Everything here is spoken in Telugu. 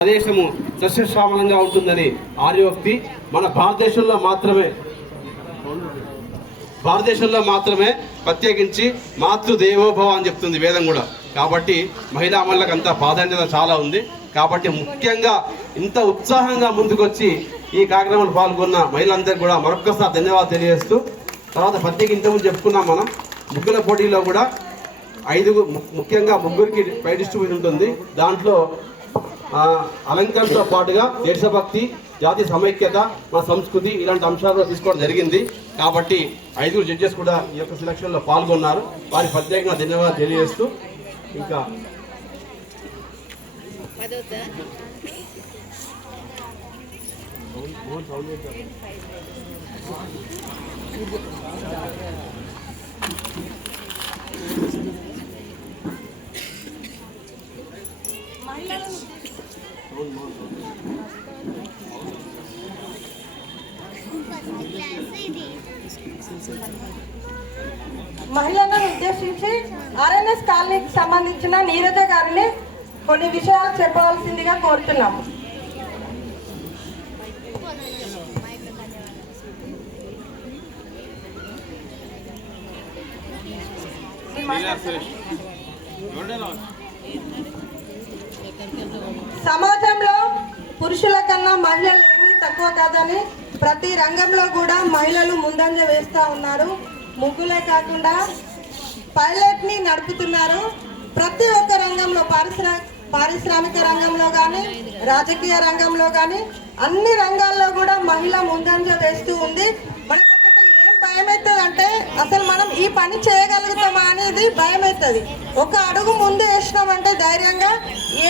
ప్రదేశము సస్యశ్యామలంగా ఉంటుందని ఆర్యోక్తి మన భారతదేశంలో మాత్రమే. భారతదేశంలో మాత్రమే ప్రత్యేకించి మాతృదేవోభవ అని చెప్తుంది వేదం కూడా. కాబట్టి మహిళా అమలకు అంత ప్రాధాన్యత చాలా ఉంది. కాబట్టి ముఖ్యంగా ఇంత ఉత్సాహంగా ముందుకొచ్చి ఈ కార్యక్రమంలో పాల్గొన్న మహిళలందరికీ కూడా మరొక్కసారి ధన్యవాదాలు తెలియజేస్తూ తర్వాత ప్రత్యేక ఇంతకుముందు చెప్పుకున్నాం మనం ముగ్గుల పోటీలో కూడా ఐదుగురు ముఖ్యంగా ముగ్గురికి పై డిస్ట్రిబ్యూషన్ ఉంటుంది. దాంట్లో అలంకరణతో పాటుగా దేశభక్తి జాతి సమైక్యత మన సంస్కృతి ఇలాంటి అంశాలు తీసుకోవడం జరిగింది. కాబట్టి ఐదుగురు జడ్జెస్ కూడా ఈ యొక్క సెలక్షన్లో పాల్గొన్నారు. వారి ప్రత్యేకంగా ధన్యవాదాలు తెలియజేస్తూ ఇంకా మహిళలను ఉద్దేశించి ఆర్ఎన్ఎస్ కాలనీకి సంబంధించిన నీరజ గారిని కొన్ని విషయాలు చెప్పవలసిందిగా కోరుతున్నాము సమాజ పురుషుల కన్నా మహిళలు ఏమీ తక్కువ కాదని ప్రతి రంగంలో కూడా మహిళలు ముందంజ వేస్తూ ఉన్నారు. ముగ్గులే కాకుండా పైలట్ని నడుపుతున్నారు. ప్రతి ఒక్క రంగంలో పారిశ్రా పారిశ్రామిక రంగంలో కానీ రాజకీయ రంగంలో కానీ అన్ని రంగాల్లో కూడా మహిళ ముందంజ వేస్తూ ఉంది. మనకు ఒకటి ఏం భయం అవుతుంది అంటే అసలు మనం ఈ పని చేయగలుగుతామా అనేది భయం అవుతుంది ఒక అడుగు ముందు వేసినామంటే ధైర్యంగా ఏ